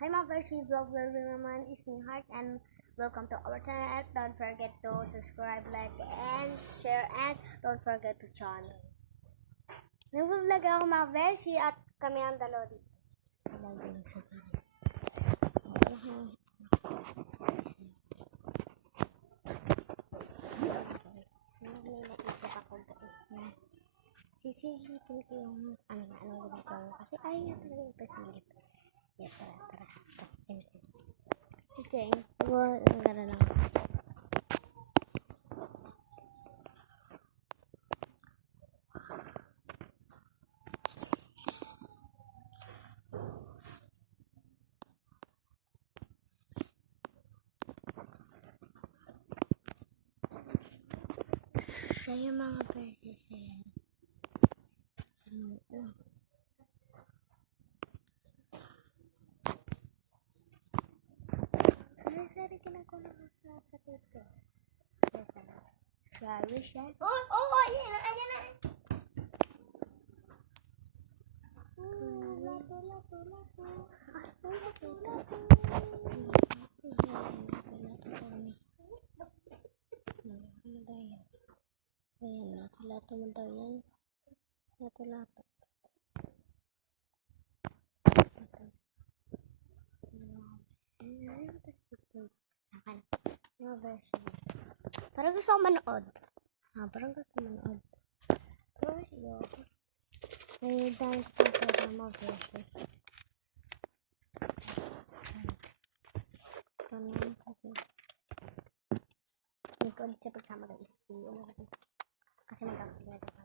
Hi mga Versi Vlogger naman, is me Heart and welcome to our channel. Don't forget to subscribe, like, and share, and don't forget to channel. Nag-vlog ako mga Versi at kami ang dalawa dito. Sisilipin ko yung ano ko kasi ayaw niya talaga yung pasilip. Yeah, tara. Okay, well, ang gana lang. Siya yung mga pwede siya. Sorry, kinakuha ko sa tito. Sorry siya. Oh, ayan na. Lato. Ayan, lato mo daw yan. Lato. Parang gusto ko manood. Parang gusto ko manood. May dance pa sa mga version. Tanong kasi. Hindi ko ulit siya pagsama guys. Kasi magkakalit ako.